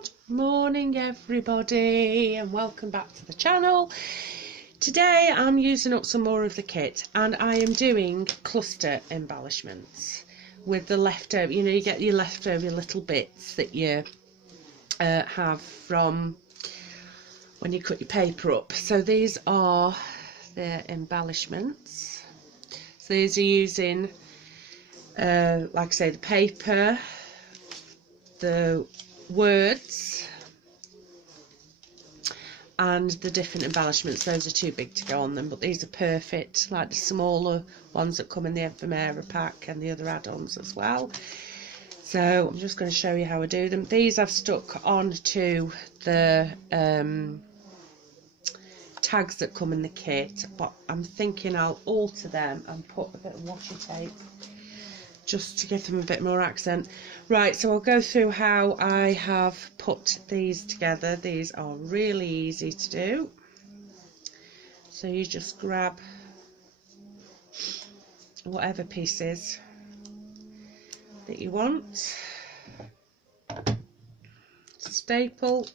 Good morning everybody and welcome back to the channel. Today I'm using up some more of the kit and I am doing cluster embellishments with the leftover, you know, you get your leftover little bits that you have from when you cut your paper up. So these are the embellishments. So these are using like I say, the paper, the words and the different embellishments. Those are too big to go on them, but these are perfect, like the smaller ones that come in the ephemera pack and the other add-ons as well. So I'm just going to show you how I do them. These I've stuck onto the tags that come in the kit, but I'm thinking I'll alter them and put a bit of washi tape just to give them a bit more accent. Right, so I'll go through how I have put these together. These are really easy to do. So you just grab whatever pieces that you want, staple,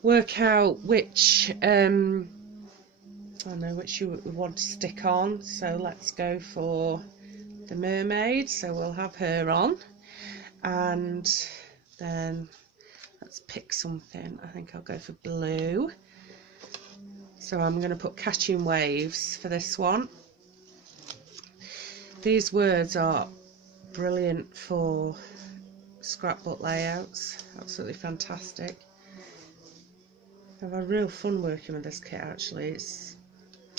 work out which I know which you want to stick on. So let's go for the mermaid, so we'll have her on, and then let's pick something. I think I'll go for blue, so I'm going to put catching waves for this one. These words are brilliant for scrapbook layouts, absolutely fantastic. I've had real fun working with this kit actually.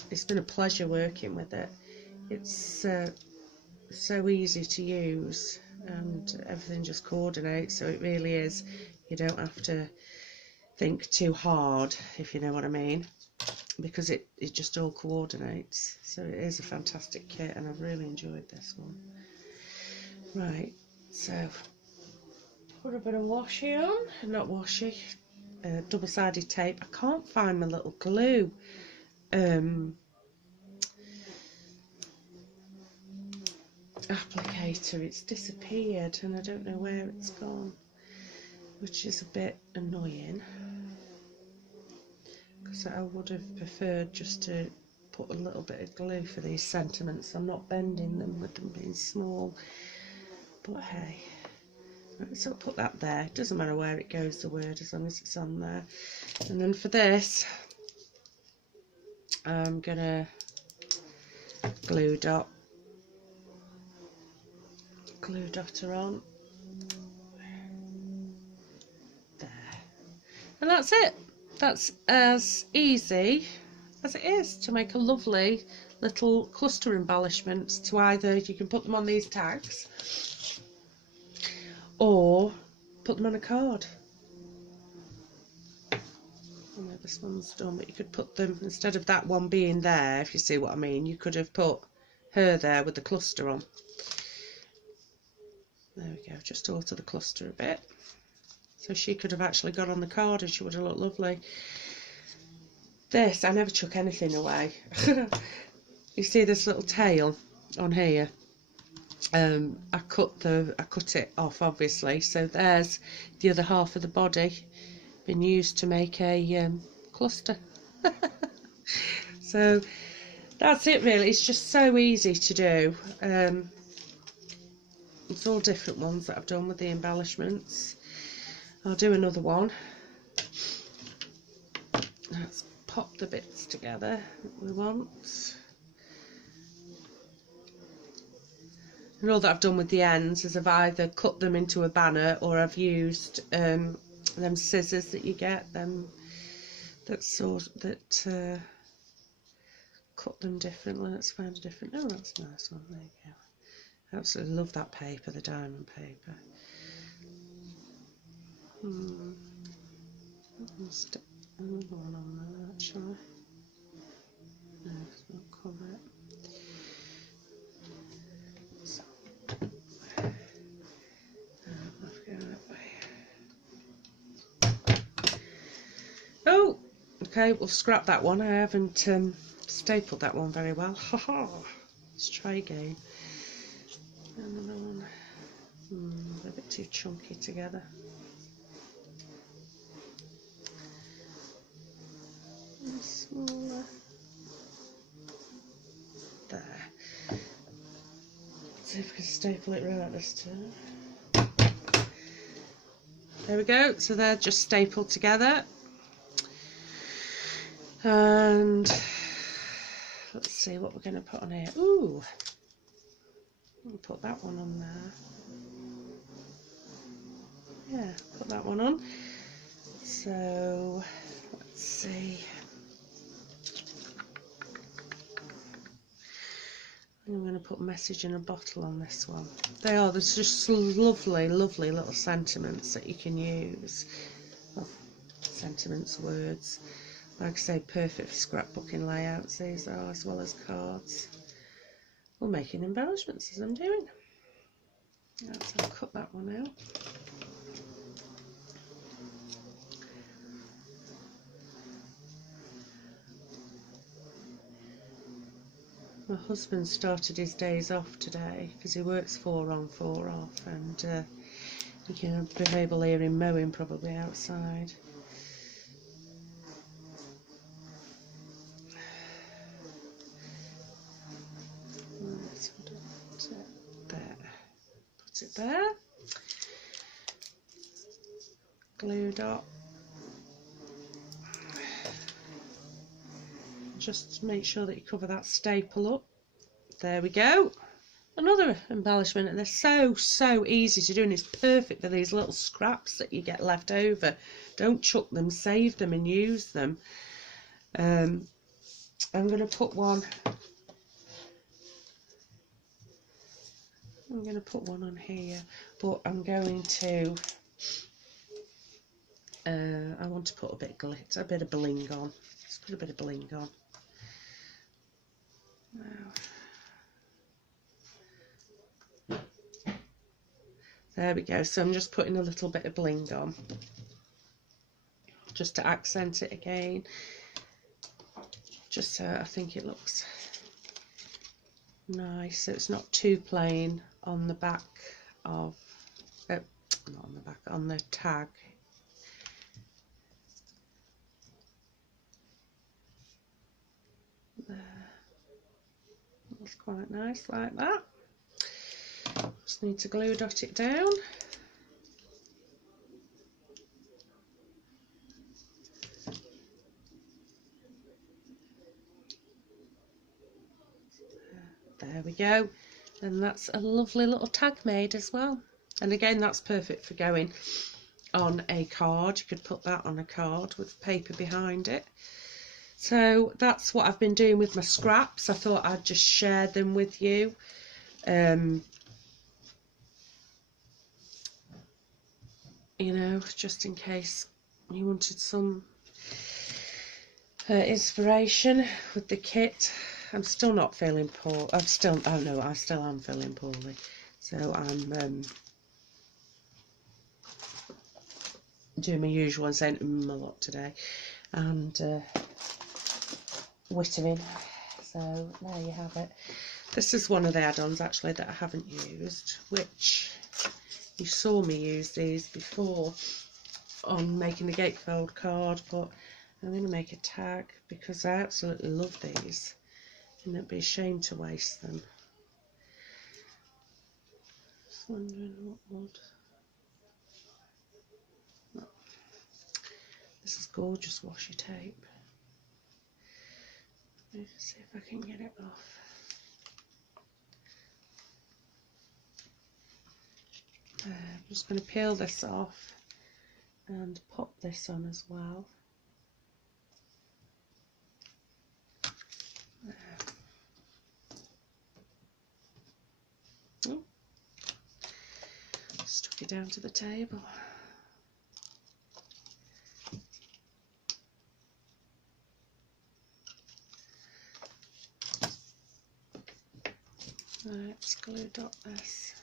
It's been a pleasure working with it. It's so easy to use and everything just coordinates, so it really is, you don't have to think too hard, if you know what I mean, because it just all coordinates. So it is a fantastic kit and I've really enjoyed this one. Right, so put a bit of washi on, not washi, double-sided tape. I can't find my little glue applicator. It's disappeared and I don't know where it's gone, which is a bit annoying because I would have preferred just to put a little bit of glue for these sentiments. I'm not bending them with them being small, but hey. Right, so I'll put that there. It doesn't matter where it goes, the word, as long as it's on there. And then for this I'm gonna glue dot her on there, and that's it. That's as easy as it is to make a lovely little cluster embellishment. To either, you can put them on these tags or put them on a card. I know this one's done, but you could put them, instead of that one being there, if you see what I mean, you could have put her there with the cluster on. There we go, just alter the cluster a bit. So she could have actually got on the card and she would have looked lovely. This, I never chuck anything away. You see this little tail on here? I cut it off obviously, so there's the other half of the body been used to make a cluster. So that's it really. It's just so easy to do. It's all different ones that I've done with the embellishments. I'll do another one. Let's pop the bits together that we want. And all that I've done with the ends is I've either cut them into a banner or I've used them scissors that you get, that cut them differently. Let's find a different. Oh, that's a nice one. There you go. I absolutely love that paper, the diamond paper. I'll stick another one on there actually. No, it's not cover it. So, let's go that way. Oh, okay, we'll scrap that one. I haven't stapled that one very well. Haha. Let's try again. Another one. A bit too chunky together. And smaller. There. See if we can staple it right this time. There we go. So they're just stapled together. And let's see what we're going to put on here. Ooh, I'll put that one on there. Yeah, put that one on. So let's see. I'm going to put message in a bottle on this one. There's just lovely, lovely little sentiments that you can use. Well, sentiments, words. Like I say, perfect for scrapbooking layouts, these are, as well as cards. We're making embellishments as I'm doing. Right, so I'll cut that one out. My husband started his days off today because he works 4 on 4 off, and you can be able to hear him mowing probably outside. Put it there. Glue dot. Just make sure that you cover that staple up. There we go. Another embellishment, and they're so easy to do, and it's perfect for these little scraps that you get left over. Don't chuck them, save them and use them. I'm going to put one. I'm going to put one on here, but I'm going to. I want to put a bit of glitter, a bit of bling on. Let's put a bit of bling on. Now. There we go. So I'm just putting a little bit of bling on, just to accent it again. Just so I think it looks nice, so it's not too plain on the back of, not on the back, on the tag. There. That's quite nice like that. Just need to glue dot it down. There we go, and that's a lovely little tag made as well. And again, that's perfect for going on a card. You could put that on a card with paper behind it. So that's what I've been doing with my scraps. I thought I'd just share them with you. You know, just in case you wanted some inspiration with the kit. I'm still not feeling poor. I still am feeling poorly. So I'm doing my usual and saying a lot today, and wittering. So there you have it. This is one of the add-ons actually that I haven't used, which you saw me use these before on making the gatefold card, but I'm going to make a tag because I absolutely love these. And it'd be a shame to waste them. Just wondering what would. Oh, this is gorgeous washi tape. Let me see if I can get it off. I'm just going to peel this off and pop this on as well. Oh, stuck it down to the table. Right, let's glue dot this.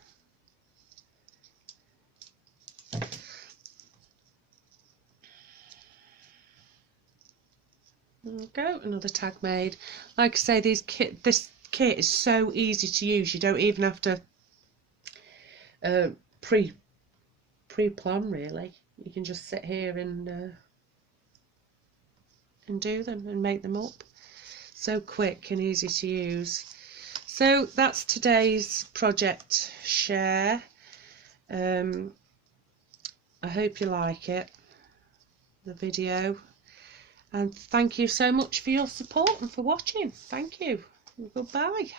There we go, another tag made. Like I say, this kit is so easy to use. You don't even have to pre-plan really. You can just sit here and do them and make them up. So quick and easy to use. So that's today's project share. I hope you like it, the video, and thank you so much for your support and for watching. Thank you. Goodbye.